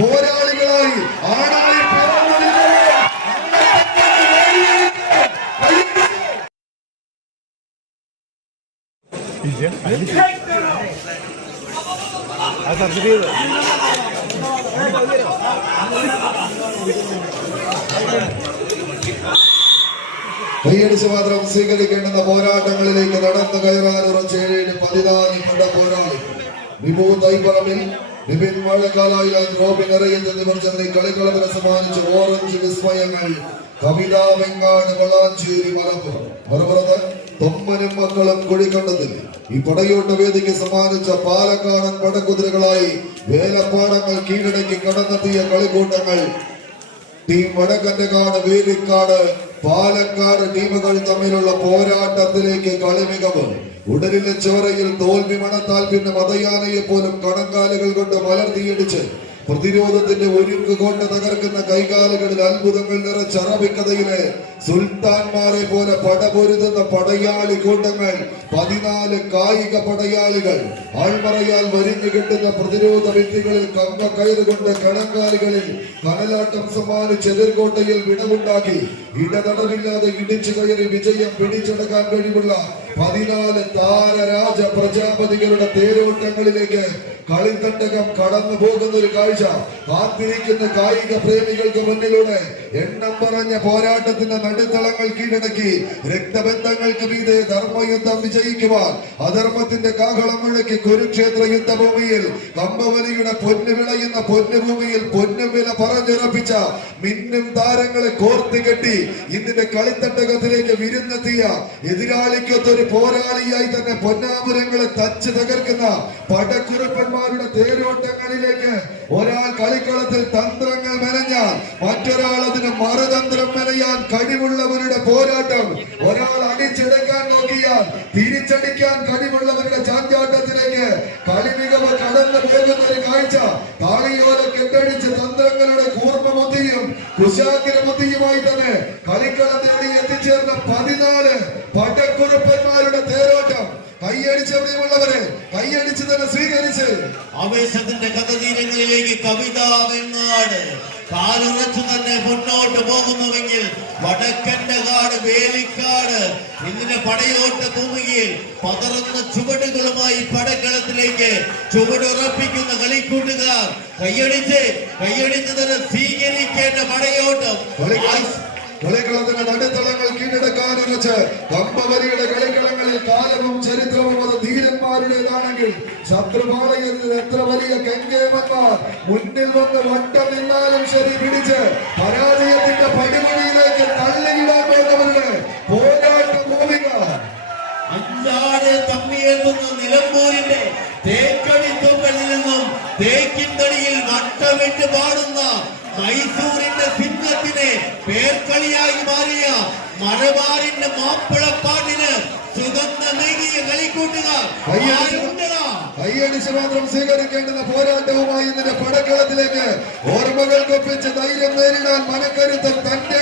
പോരാളികളായി ആണായി കൈയടിച്ച് മാത്രം സ്വീകരിക്കേണ്ടുന്ന പോരാട്ടങ്ങളിലേക്ക് നടന്നു കയറാൻ ഉറച്ചേഴേഴ് പതിനാല് കണ്ട പോരാളി. വിഭു തൈപ്പറമ്പിൽ വിപിൻ മഴക്കാലായ ദ്രോപി നിറയുന്ന ചെന്നൈ കളിക്കളത്തിന് സമ്മാനിച്ച ഓറഞ്ച് വിസ്മയങ്ങൾ. കവിത വെങ്ങാട് വളാഞ്ചേരി മലപ്പുറം. മറുപുറത്ത് തൊമ്മനും മക്കളും കുഴിക്കണ്ടതിൽ. ഈ പടയോട്ട വേദിക്ക് സമ്മാനിച്ച പാലക്കാടൻ പടക്കുതിരകളായി വേലപ്പാടങ്ങൾ കീഴടക്കി കടന്നെത്തിയ കളിക്കൂട്ടങ്ങൾ. ടീം വടക്കന്റെക്കാട് വേലിക്കാട് പാലക്കാട് ടീമുകൾ തമ്മിലുള്ള പോരാട്ടത്തിലേക്ക് കളി മികവ് ഉടലിലെ ചോരയിൽ തോൽവി മണത്താൽ പിന്നെ മതയാനയെ പോലും കണക്കാലുകൾ കൊണ്ട് മലർത്തിയിടിച്ച് പ്രതിരോധത്തിന്റെ ഒരുക്ക് കൊണ്ട് തകർക്കുന്ന കൈകാലുകളിൽ അത്ഭുതങ്ങൾ നിറച്ചറബിക്കഥയിലെ സുൽത്താൻമാരെ പോലെ പടപൊരുതുന്ന പടയാളി കൂട്ടങ്ങൾ പതിനാല് കായിക പടയാളികൾ ആൾമറയാൽ വരിഞ്ഞു കിട്ടുന്ന പ്രതിരോധ വ്യക്തികളിൽ കമ്പ കയറുകൊണ്ട് കണങ്കാലുകളിൽ കനലാട്ടം സമ്മാനിച്ച് എതിർകോട്ടയിൽ വിടവുണ്ടാക്കി. ഇടതടവില്ലാതെ ഇടിച്ചു കയറി വിജയം പിടിച്ചെടുക്കാൻ കഴിവുള്ള പതിനാല് താരരാജ പ്രജാപതികളുടെ തേരോട്ടങ്ങളിലേക്ക് കളിത്തട്ടകം കടന്നു പോകുന്ന ഒരു കാഴ്ച. കാത്തിരിക്കുന്ന കായിക പ്രേമികൾക്ക് മുന്നിലൂടെ എണ്ണം പറഞ്ഞ പോരാട്ടത്തിന്റെ നടുത്തളങ്ങൾ കീഴടക്കി രക്തബന്ധങ്ങൾക്ക് മീതെ ധർമ്മയുദ്ധം വിജയിക്കുവാൻ അധർമ്മത്തിന്റെ കാഹളം മുഴക്കി കുരുക്ഷേത്ര യുദ്ധഭൂമിയിൽ കമ്പവലിയുടെ പൊന്നു വിളയുന്ന പൊന്നുഭൂമിയിൽ പൊന്നുവില പറഞ്ഞുറപ്പിച്ച മിന്നും താരങ്ങളെ കോർത്ത് കെട്ടി ഇതിന്റെ കളിത്തട്ടകത്തിലേക്ക് വിരുന്നെത്തിയ എതിരാളിക്കൊത്തൊരു പോരാളിയായി തന്നെ പൊന്നാപുരങ്ങളെ തച്ച് തകർക്കുന്ന പടക്കുരുപ്പന്മാരുടെ തേരോട്ടങ്ങളിലേക്ക് ഒരാൾ കളിക്കളത്തിൽ തന്ത്രങ്ങൾ മെനഞ്ഞാൽ മറ്റൊരാൾ അതിന് മറുതന്ത്രം മെനയാൻ കഴിവുള്ളവരുടെ പോരാട്ടം ഒരാൾ അടിച്ചെടുക്കാൻ നോക്കിയാൽ തിരിച്ചടിക്കാൻ കഴിവുള്ളവരുടെ ചാഞ്ചാട്ടത്തിലേക്ക് കളി മികവ് കടന്നു പോകുന്ന ഒരു കാഴ്ച. താളിയോല കെട്ടടിച്ച് തന്ത്രങ്ങളുടെ കൂർമ്മബുദ്ധിയും കുശാഗ്രബുദ്ധിയുമായി തന്നെ കളിക്കളത്തിലൂടെ എത്തിച്ചേർന്ന പതിനാല് പടക്കുറുപ്പന്മാരുടെ തേരോട്ടം. കൈയടിച്ച് എവിടെയുമുള്ളവരെ കൈയടിച്ച് തന്നെ സ്വീകരിച്ച്. ആവേശത്തിന്റെ കഥതീരങ്ങളിലേക്ക് കവിത വെങ്ങാട് കാലുറച്ചു തന്നെ മുന്നോട്ട് പോകുന്നുവെങ്കിൽ വടക്കന്റെ കാട് വേലിക്കാട് ഇതിന്റെ പടയോട്ട ഭൂമിയിൽ പതറുന്ന ചുവടുകളുമായി പടക്കളത്തിലേക്ക് ചുവടുറപ്പിക്കുന്ന കളിക്കൂട്ടുകാർ കൈയടിച്ച് കൈയടിച്ച് തന്നെ സ്വീകരിക്കേണ്ട പടയോട്ടം. കളിക്കള- കളിക്കളത്തിന്റെ നടുത്തളങ്ങൾ കീഴടക്കാൻ ഉറച്ച് കമ്പവലിയുടെ കളിക്കളങ്ങളിൽ കാലവും ചരിത്രവും അത് ധീരന്മാരുടേതാണെങ്കിൽ ശത്രുപാളയത്തിൽ എത്ര വലിയ കെങ്കേമന്മാർ മുന്നിൽ വന്ന് വട്ടം നിന്നാലും ശരി പിടിച്ച് തമ്മിയെത്തുന്ന നിലമ്പൂരിന്റെ തേക്കടി തൂക്കളിൽ നിന്നും തേക്കിന്തടിയിൽ വട്ടമിട്ട് പാടുന്ന മൈസൂരിന്റെ സിംഹത്തിന് പേർക്കളിയായി മാറിയ മലബാറിന്റെ മാപ്പിളപ്പാട്ടിന് സുഗന്ധമേകിയ കളിക്കൂട്ടുകാർ ആരുണ്ടടാ? കൈയടിച്ച് മാത്രം സ്വീകരിക്കേണ്ടുന്ന പോരാട്ടവുമായി ഇതിന്റെ പടക്കളത്തിലേക്ക് ഓർമ്മകൾക്കൊപ്പിച്ച് ധൈര്യം നേരിടാൻ മനക്കരുത്തും തന്റേടവുമുള്ള